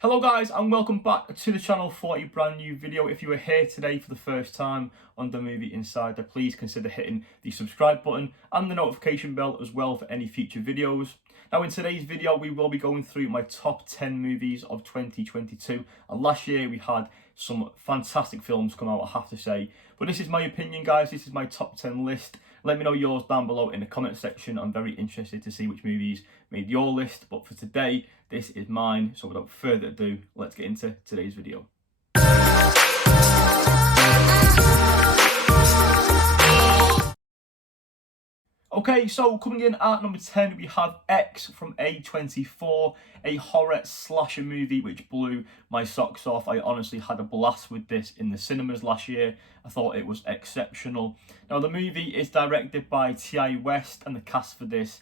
Hello guys and welcome back to the channel for a brand new video. If you are here today for the first time on The Movie Insider, please consider hitting the subscribe button and the notification bell as well for any future videos. Now in today's video we will be going through my top 10 movies of 2022, and last year we had some fantastic films come out, I have to say. But this is my opinion guys, this is my top 10 list. Let me know yours down below in the comment section. I'm very interested to see which movies made your list, but for today this is mine. So without further ado, let's get into today's video. Okay, so coming in at number 10, we have X from A24, a horror slasher movie which blew my socks off. I honestly had a blast with this in the cinemas last year. I thought it was exceptional. Now, the movie is directed by Ti West, and the cast for this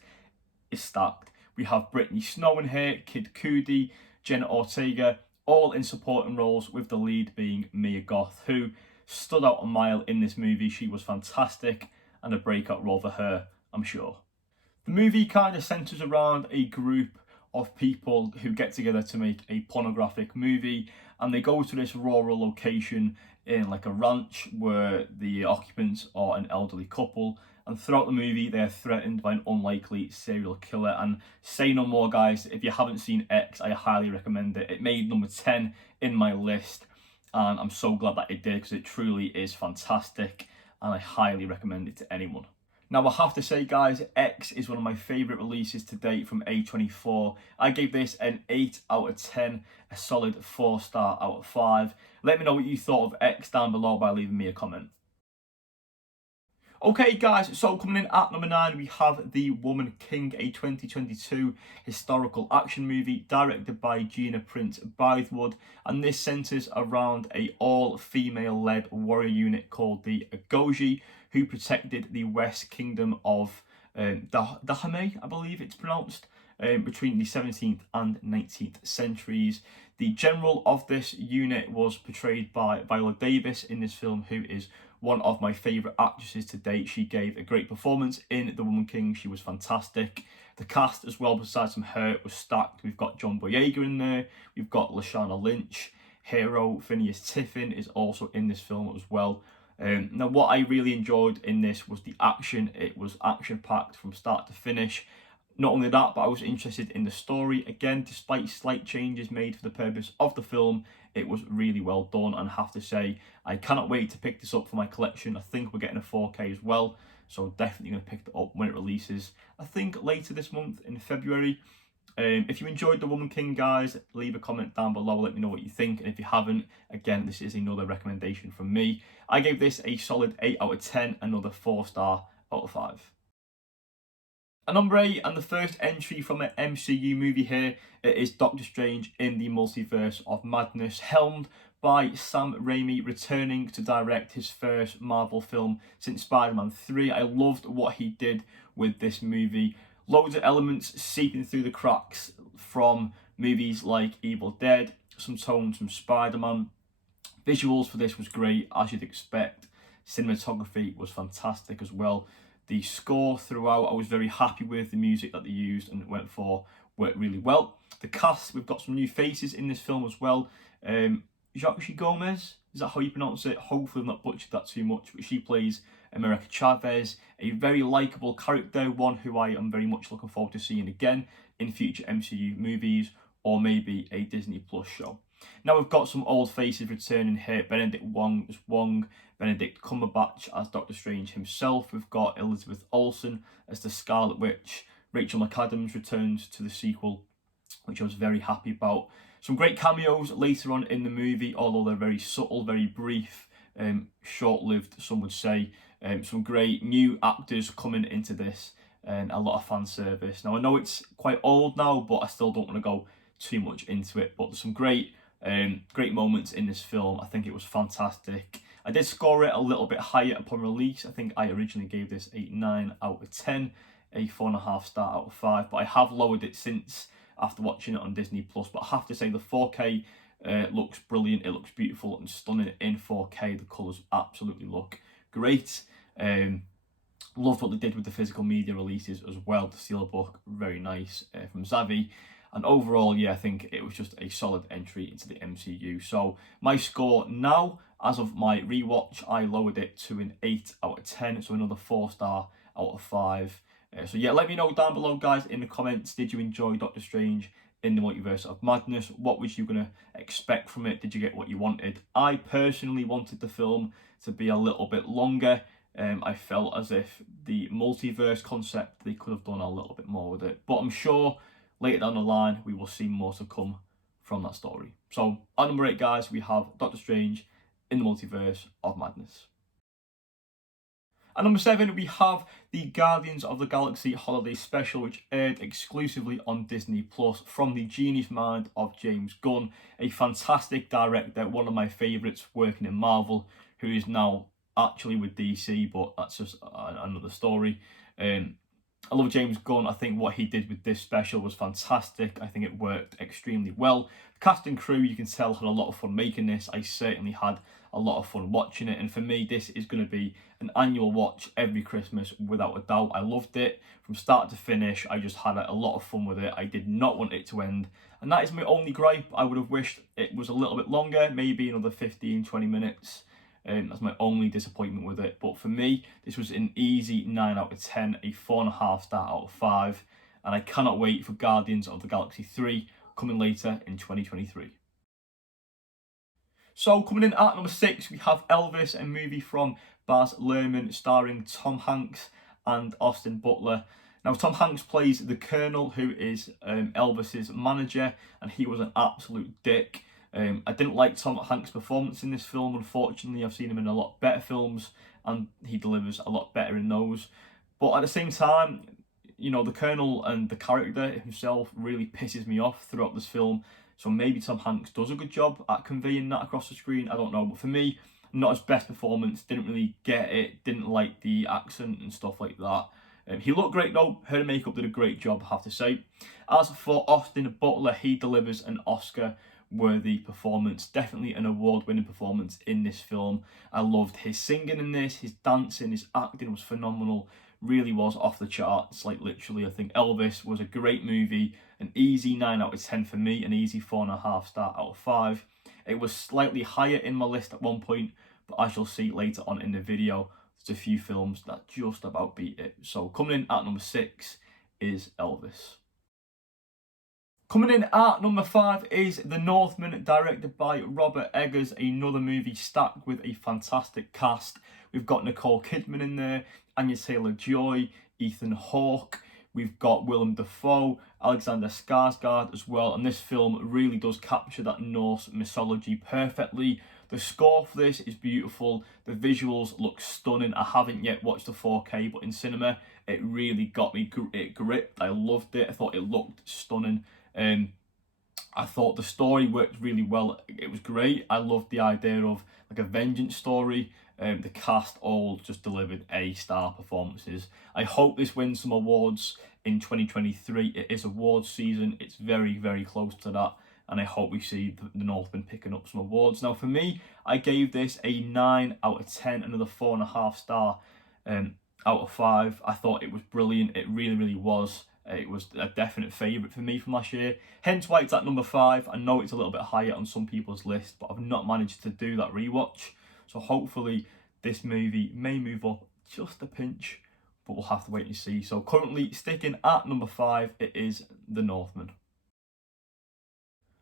is stacked. We have Brittany Snow in here, Kid Cudi, Jenna Ortega, all in supporting roles, with the lead being Mia Goth, who stood out a mile in this movie. She was fantastic, and a breakout role for her, I'm sure. The movie kind of centres around a group of people who get together to make a pornographic movie, and they go to this rural location in like a ranch where the occupants are an elderly couple, and throughout the movie they are threatened by an unlikely serial killer. And say no more guys, if you haven't seen X, I highly recommend it. It made number 10 in my list, and I'm so glad that it did because it truly is fantastic, and I highly recommend it to anyone. Now, I have to say, guys, X is one of my favourite releases to date from A24. I gave this an 8 out of 10, a solid 4-star out of 5. Let me know what you thought of X down below by leaving me a comment. Okay guys, so coming in at number 9, we have The Woman King, a 2022 historical action movie directed by Gina Prince Bythewood, and this centres around a all-female led warrior unit called the Agoji, who protected the West Kingdom of Dahomey, I believe it's pronounced, between the 17th and 19th centuries. The general of this unit was portrayed by Viola Davis in this film, who is one of my favourite actresses to date. She gave a great performance in The Woman King. She was fantastic. The cast as well, besides from her, was stacked. We've got John Boyega in there. We've got Lashana Lynch. Hero Phineas Tiffin is also in this film as well. Now, what I really enjoyed in this was the action. It was action-packed from start to finish. Not only that, but I was interested in the story. Again, despite slight changes made for the purpose of the film, it was really well done, and I have to say, I cannot wait to pick this up for my collection. I think we're getting a 4K as well, so definitely going to pick it up when it releases. I think later this month in February. If you enjoyed The Woman King, guys, leave a comment down below. Let me know what you think. And if you haven't, again, this is another recommendation from me. I gave this a solid 8 out of 10, another 4-star out of 5. At number 8, and the first entry from an MCU movie here, it is Doctor Strange in the Multiverse of Madness, helmed by Sam Raimi, returning to direct his first Marvel film since Spider-Man 3. I loved what he did with this movie. Loads of elements seeping through the cracks from movies like Evil Dead, some tones from Spider-Man. Visuals for this was great, as you'd expect. Cinematography was fantastic as well. The score throughout, I was very happy with. The music that they used and went for worked really well. The cast, we've got some new faces in this film as well. Jacques Gomez, is that how you pronounce it? Hopefully I've not butchered that too much, but she plays America Chavez, a very likeable character, one who I am very much looking forward to seeing again in future MCU movies, or maybe a Disney Plus show. Now we've got some old faces returning here. Benedict Wong as Wong, Benedict Cumberbatch as Doctor Strange himself. We've got Elizabeth Olsen as the Scarlet Witch. Rachel McAdams returns to the sequel, which I was very happy about. Some great cameos later on in the movie, although they're very subtle, very brief, short-lived, some would say. Some great new actors coming into this, and a lot of fan service. Now I know it's quite old now, but I still don't want to go too much into it. But there's some great moments in this film. I think it was fantastic. I did score it a little bit higher upon release. I think I originally gave this a 9 out of 10, a 4.5-star out of 5, but I have lowered it since after watching it on Disney Plus. But I have to say the 4K looks brilliant. It looks beautiful and stunning in 4K. The colours absolutely look great. Loved what they did with the physical media releases as well. The Steelbook, very nice from Zavvi. And overall, yeah, I think it was just a solid entry into the MCU. So my score now, as of my rewatch, I lowered it to an 8 out of 10, so another 4-star out of 5. So yeah, let me know down below, guys, in the comments. Did you enjoy Doctor Strange in the Multiverse of Madness? What was you going to expect from it? Did you get what you wanted? I personally wanted the film to be a little bit longer. I felt as if the multiverse concept, they could have done a little bit more with it. But I'm sure later down the line, we will see more to come from that story. So at number 8, guys, we have Doctor Strange in the Multiverse of Madness. At number 7, we have the Guardians of the Galaxy Holiday Special, which aired exclusively on Disney Plus from the genius mind of James Gunn, a fantastic director, one of my favourites working in Marvel, who is now actually with DC, but that's just another story. I love James Gunn. I think what he did with this special was fantastic. I think it worked extremely well. The cast and crew, you can tell, had a lot of fun making this. I certainly had a lot of fun watching it. And for me, this is going to be an annual watch every Christmas, without a doubt. I loved it from start to finish. I just had a lot of fun with it. I did not want it to end. And that is my only gripe. I would have wished it was a little bit longer, maybe another 15, 20 minutes. That's my only disappointment with it. But for me, this was an easy 9 out of 10, a 4.5 star out of 5. And I cannot wait for Guardians of the Galaxy 3 coming later in 2023. So coming in at number 6, we have Elvis, a movie from Baz Luhrmann starring Tom Hanks and Austin Butler. Now, Tom Hanks plays the Colonel, who is Elvis's manager, and he was an absolute dick. I didn't like Tom Hanks' performance in this film, unfortunately. I've seen him in a lot better films, and he delivers a lot better in those. But at the same time, you know, the Colonel and the character himself really pisses me off throughout this film. So maybe Tom Hanks does a good job at conveying that across the screen. I don't know. But for me, not his best performance. Didn't really get it. Didn't like the accent and stuff like that. He looked great though. Her makeup did a great job, I have to say. As for Austin Butler, he delivers an Oscar-worthy performance. Definitely an award-winning performance in this film. I loved his singing in this. His dancing, his acting was phenomenal. Really was off the charts, like literally. I think Elvis was a great movie, an easy 9 out of 10 for me, an easy 4.5 star out of 5. It was slightly higher in my list at one point, but I shall see later on in the video. There's a few films that just about beat it. So coming in at number 6 is Elvis. Coming in at number 5 is The Northman, directed by Robert Eggers, another movie stacked with a fantastic cast. We've got Nicole Kidman in there, Anya Taylor-Joy, Ethan Hawke. We've got Willem Dafoe, Alexander Skarsgård as well, and this film really does capture that Norse mythology perfectly. The score for this is beautiful. The visuals look stunning. I haven't yet watched the 4K, but in cinema, it really got me. It gripped. I loved it. I thought it looked stunning. I thought the story worked really well. It was great. I loved the idea of like a vengeance story. The cast all just delivered A-star performances. I hope this wins some awards in 2023. It is awards season. It's very, very close to that. And I hope we see the Northman picking up some awards. Now, for me, I gave this a 9 out of 10, another 4.5 star out of 5. I thought it was brilliant. It really, really was. It was a definite favourite for me from last year. Hence why it's at number 5. I know it's a little bit higher on some people's list, but I've not managed to do that rewatch. So hopefully this movie may move up just a pinch, but we'll have to wait and see. So currently sticking at number 5, it is The Northman.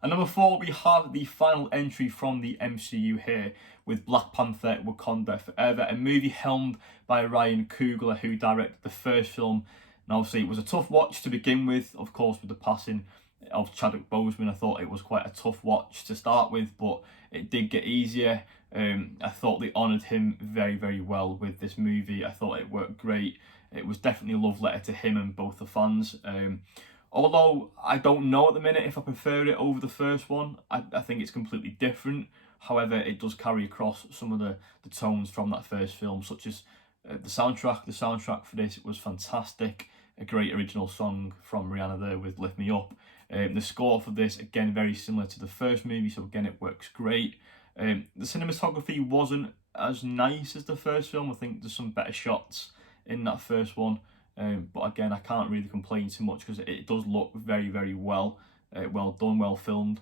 At number 4, we have the final entry from the MCU here with Black Panther Wakanda Forever, a movie helmed by Ryan Coogler, who directed the first film. And obviously it was a tough watch to begin with, of course, with the passing of Chadwick Boseman. I thought it was quite a tough watch to start with, but it did get easier. I thought they honoured him very, very well with this movie. I thought it worked great. It was definitely a love letter to him and both the fans. Although I don't know at the minute if I prefer it over the first one. I think it's completely different. However, it does carry across some of the tones from that first film, such as the soundtrack. The soundtrack for this was fantastic. A great original song from Rihanna there with Lift Me Up. The score for this, again, very similar to the first movie, so again, it works great. The cinematography wasn't as nice as the first film. I think there's some better shots in that first one. But again, I can't really complain too much because it does look very, very well. well done, well filmed.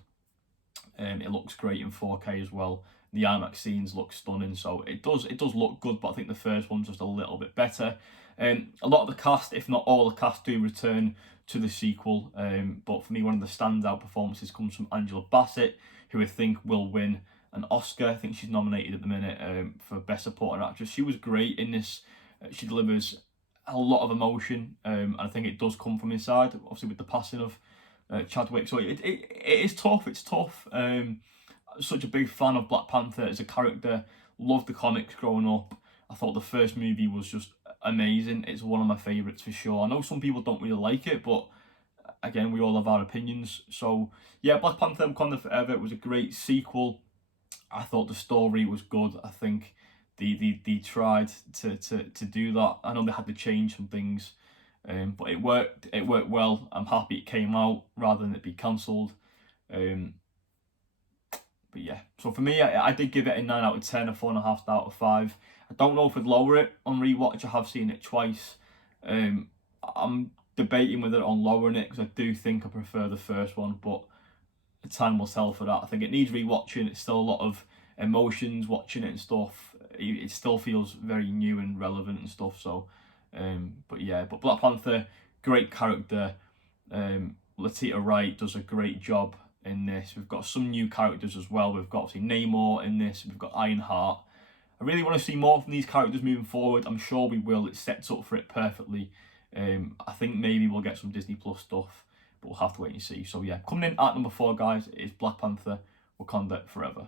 It looks great in 4K as well. The IMAX scenes look stunning, so it does look good, but I think the first one's just a little bit better. A lot of the cast, if not all the cast, do return to the sequel. But for me, one of the standout performances comes from Angela Bassett, who I think will win an Oscar. I think she's nominated at the minute for Best Supporting Actress. She was great in this. She delivers a lot of emotion, and I think it does come from inside, obviously with the passing of Chadwick. So it is tough. It's tough. Such a big fan of Black Panther as a character. Loved the comics growing up. I thought the first movie was just amazing. It's one of my favourites for sure. I know some people don't really like it, but again, we all have our opinions. So yeah, Black Panther Wakanda Forever was a great sequel. I thought the story was good. I think they tried to do that. I know they had to change some things, but it worked. It worked well. I'm happy it came out rather than it be cancelled. But yeah, so for me, I did give it a 9 out of 10, a 4.5 out of 5. I don't know if I'd lower it on rewatch. I have seen it twice. I'm debating whether on lowering it because I do think I prefer the first one, but time will tell for that. I think it needs rewatching. It's still a lot of emotions watching it and stuff. It still feels very new and relevant and stuff. So, but yeah, but Black Panther, great character. Letitia Wright does a great job in this. We've got some new characters as well. We've got obviously Namor in this. We've got Ironheart. I really want to see more from these characters moving forward. I'm sure we will. It sets up for it perfectly. I think maybe we'll get some Disney Plus stuff, but we'll have to wait and see. So yeah, coming in at number 4, guys, is Black Panther Wakanda Forever.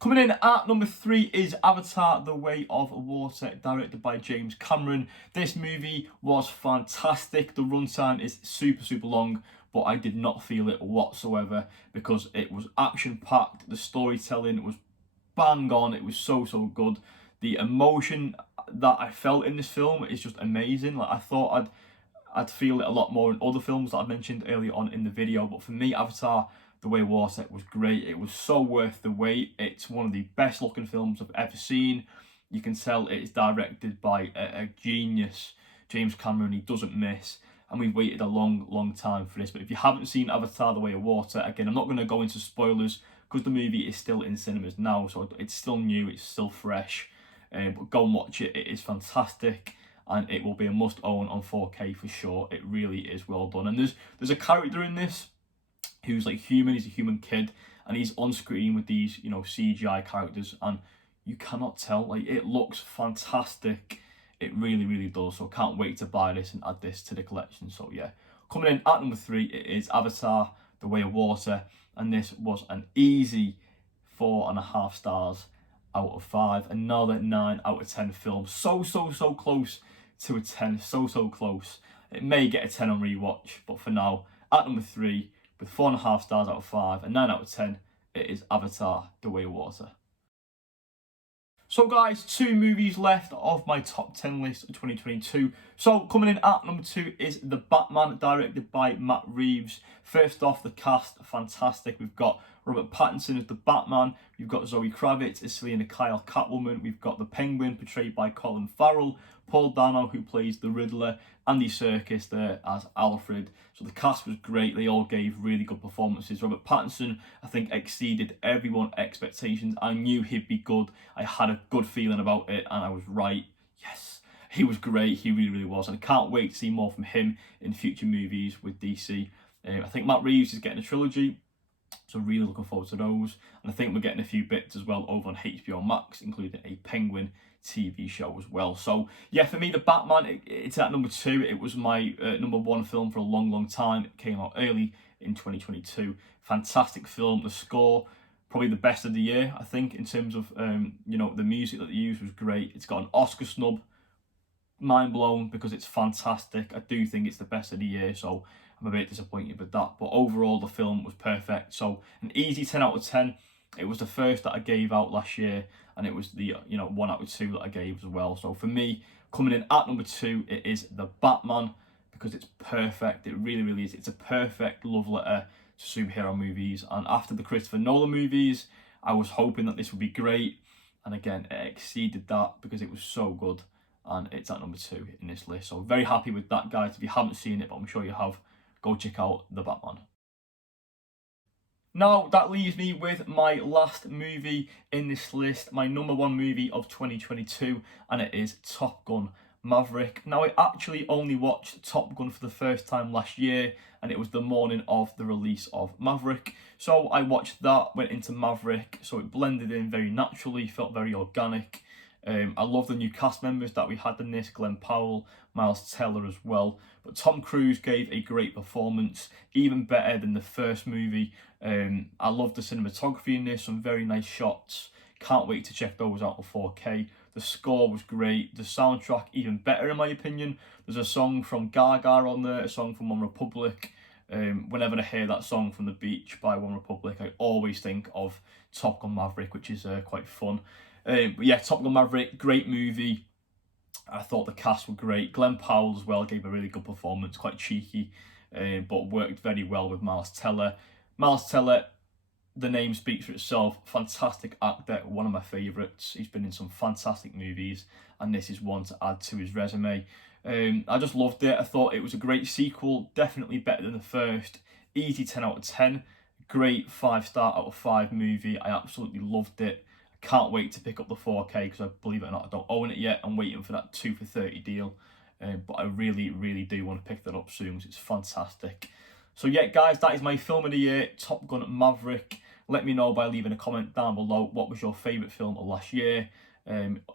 Coming in at number 3 is Avatar: The Way of Water, directed by James Cameron. This movie was fantastic. The runtime is super long, but I did not feel it whatsoever because it was action-packed. The storytelling was bang on. It was so good. The emotion that I felt in this film is just amazing. Like I thought I'd feel it a lot more in other films that I mentioned earlier on in the video, but for me, Avatar: The Way of Water was great. It was so worth the wait. It's one of the best looking films I've ever seen. You can tell it is directed by a genius, James Cameron. He doesn't miss. And we've waited a long time for this. But if you haven't seen Avatar: The Way of Water, again, I'm not going to go into spoilers because the movie is still in cinemas now, so it's still new, it's still fresh. But go and watch it. It is fantastic, and it will be a must own on 4K for sure. It really is well done. And there's a character in this who's like human. He's a human kid, and he's on screen with these, you know, CGI characters, and you cannot tell. Like, it looks fantastic. It really does. So I can't wait to buy this and add this to the collection. So yeah, coming in at number 3, it is Avatar: The Way of Water, and this was an easy 4.5 stars out of 5. Another 9 out of 10 film. So close to a 10. So close. It may get a 10 on rewatch, but for now, at number 3, with 4.5 stars out of 5 and 9 out of 10, it is Avatar: The Way of Water. So guys, 2 movies left of my top 10 list of 2022. So coming in at number 2 is The Batman, directed by Matt Reeves. First off, the cast, fantastic. We've got Robert Pattinson as the Batman. We've got Zoe Kravitz as Selena Kyle, Catwoman. We've got the Penguin, portrayed by Colin Farrell. Paul Dano, who plays the Riddler. Andy Serkis there as Alfred. So the cast was great. They all gave really good performances. Robert Pattinson, I think, exceeded everyone's expectations. I knew he'd be good. I had a good feeling about it, and I was right. Yes, he was great. He really was. And I can't wait to see more from him in future movies with DC. I think Matt Reeves is getting a trilogy, so really looking forward to those. And I think we're getting a few bits as well over on HBO Max, including a Penguin TV show as well. So yeah, for me, The Batman, it's at number 2. It was my number 1 film for a long time. It came out early in 2022. Fantastic film. The score, probably the best of the year, I think, in terms of you know, the music that they used was great. It's got an Oscar snub. Mind blown, because it's fantastic. I do think it's the best of the year, so I'm a bit disappointed with that. But overall, the film was perfect. So an easy 10 out of 10. It was the first that I gave out last year, and it was the 1 out of 2 that I gave as well. So for me, coming in at number 2, it is The Batman, because it's perfect. It really is. It's a perfect love letter to superhero movies. And after the Christopher Nolan movies, I was hoping that this would be great. And again, it exceeded that because it was so good. And it's at number 2 in this list. So very happy with that, guys. If you haven't seen it, but I'm sure you have, go check out The Batman. Now, that leaves me with my last movie in this list, my number one movie of 2022, and it is Top Gun Maverick. Now, I actually only watched Top Gun for the first time last year, and it was the morning of the release of Maverick. So I watched that, went into Maverick, so it blended in very naturally, felt very organic. I love the new cast members that we had in this, Glenn Powell, Miles Teller as well. But Tom Cruise gave a great performance, even better than the first movie. I love the cinematography in this, some very nice shots. Can't wait to check those out on 4K. The score was great. The soundtrack even better in my opinion. There's a song from Gaga on there, a song from One Republic. Whenever I hear that song from the beach by One Republic, I always think of Top Gun Maverick, which is quite fun. But yeah, Top Gun Maverick, great movie. I thought the cast were great. Glenn Powell as well gave a really good performance, quite cheeky, but worked very well with Miles Teller. Miles Teller, the name speaks for itself. Fantastic actor, one of my favourites. He's been in some fantastic movies, and this is one to add to his resume. I just loved it. I thought it was a great sequel, definitely better than the first. Easy 10 out of 10. Great 5-star out of 5 movie. I absolutely loved it. Can't wait to pick up the 4K because I believe it or not, I don't own it yet. I'm waiting for that 2 for 30 deal. But I really, really do want to pick that up soon because it's fantastic. So yeah, guys, that is my film of the year, Top Gun Maverick. Let me know by leaving a comment down below what was your favourite film of last year.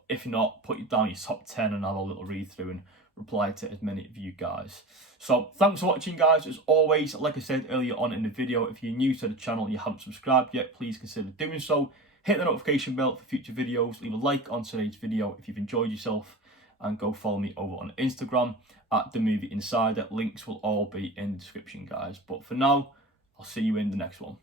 If not, put down your top 10 and have a little read through and reply to as many of you guys. So thanks for watching, guys. As always, like I said earlier on in the video, if you're new to the channel and you haven't subscribed yet, please consider doing so. Hit the notification bell for future videos. Leave a like on today's video if you've enjoyed yourself. And go follow me over on Instagram at The Movie Insider. Links will all be in the description, guys. But for now, I'll see you in the next one.